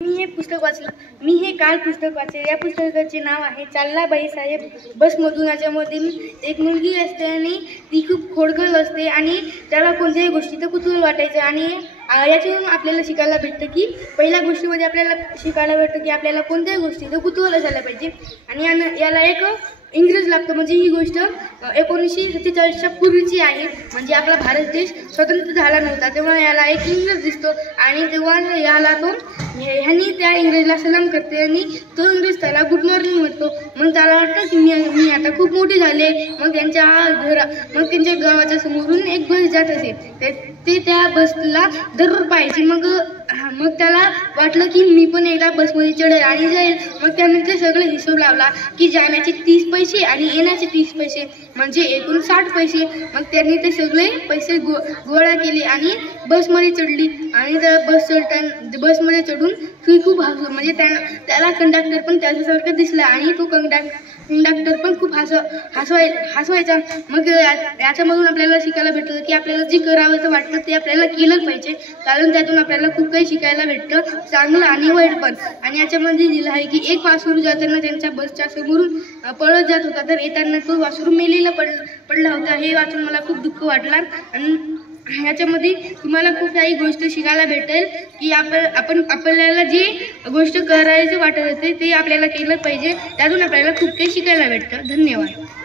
मी हे काल पुस्तक वाचले। या पुस्तकाचे नाव आहे चालला बाई साहेब बसमधून। याच्यामधील एक मुलगी असते आणि ती खूप खोडकर असते आणि त्याला कोणत्याही गोष्टीचं कुतूहल वाटायचं आणि याच्यावरून आपल्याला शिकायला भेटतं की पहिल्या गोष्टीमध्ये आपल्याला शिकायला भेटतं की आपल्याला कोणत्याही गोष्टीचं कुतूहल असायला पाहिजे। आणि याला एक इंग्रज लागतं, म्हणजे ही गोष्ट 1947च्या पूर्वीची आहे, म्हणजे आपला भारत देश स्वतंत्र झाला नव्हता तेव्हा याला एक इंग्रज दिसतो आणि तेव्हा याला ह्यानी त्या इंग्रजला सलाम करते आणि तो इंग्रज त्याला गुड मॉर्निंग म्हणतो। मग त्याला वाटतं की मी आता खूप मोठी झाले। मग त्यांच्या गावाच्या समोरून एक बस जात असे, ते त्या बसला दररोज पाहायचे। मग त्याला वाटलं की मी पण एकदा बसमध्ये चढेल आणि जाईल। मग त्याने ते सगळे हिशोब लावला की जाण्याचे 30 पैसे आणि येण्याचे 30 पैसे म्हणजे एकूण 60 पैसे। मग त्यांनी ते सगळे पैसे गोळा केले आणि बसमध्ये चढली आणि त्या बसमध्ये चढून ती खूप हसू, म्हणजे त्याला कंडक्टर पण त्याच्यासारखं दिसला आणि तो कंडक्टर पण खूप हसवायचा। मग याच्यामधून आपल्याला शिकायला भेटतं की आपल्याला जे करावं वाटतं ते आपल्याला केलं पाहिजे, कारण त्यातून आपल्याला खूप काही शिकायला भेटतं, चांगलं आणि वाईट पण। आणि याच्यामध्ये लिहिलं आहे की एक वासरू जाताना त्यांच्या बसच्या समोरून पळत जात होता, तर येताना तो वासरू मेलेला पडला होता। हे वाचून मला खूप दुःख वाटलं आणि ह्याच्यामध्ये तुम्हाला खूप काही गोष्ट शिकायला भेटेल की आपल्याला जे गोष्ट करायचं वाटत होते ते आपल्याला केलं पाहिजे, त्यातून आपल्याला खूप काही शिकायला भेटतं। धन्यवाद।